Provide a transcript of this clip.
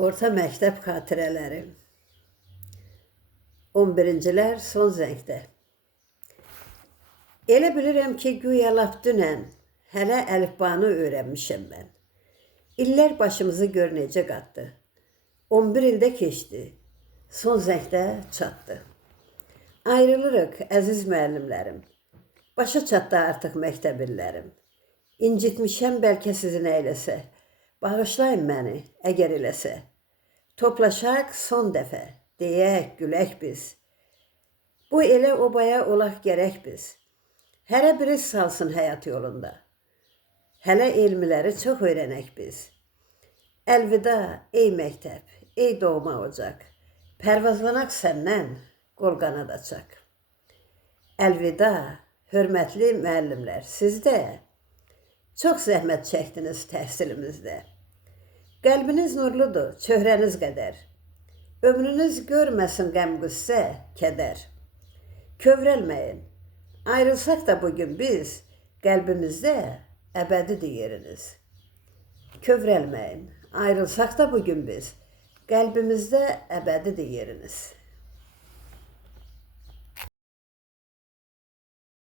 Orta məktəb xatirələri. 11-cilər son zəngdə. Elə bilirəm ki, güya lap dünən hələ əlifbanı öyrənmişəm mən. İllər başımızı gör necə qatdı. 11 ildə keçdi. Son zəngdə çatdı. Ayrılırıq əziz müəllimlərim. Başa çatdı artıq məktəb illərim. İncitmişəm bəlkə sizin eyləsə. Bağışlayın məni, əgər eləsə. Toplaşaq son dəfə, deyək, gülək biz. Bu elə obaya olaq gərək biz. Hərə biri salsın həyat yolunda. Hələ elmiləri çox öyrənək biz. Əlvida, ey məktəb, ey doğma ocaq. Pərvazlanaq səndən, qol qanad açaq. Əlvida, hörmətli müəllimlər, siz də çox zəhmət çəkdiniz təhsilimizdə. Qəlbiniz nurludur, çöhrəniz qədər. Ömrünüz görməsin qəm-qüssə, kədər. Kövrəlməyin, ayrılsaq da bugün biz, qəlbimizdə əbədidir yeriniz. Kövrəlməyin, ayrılsaq da bugün biz, qəlbimizdə əbədidir yeriniz.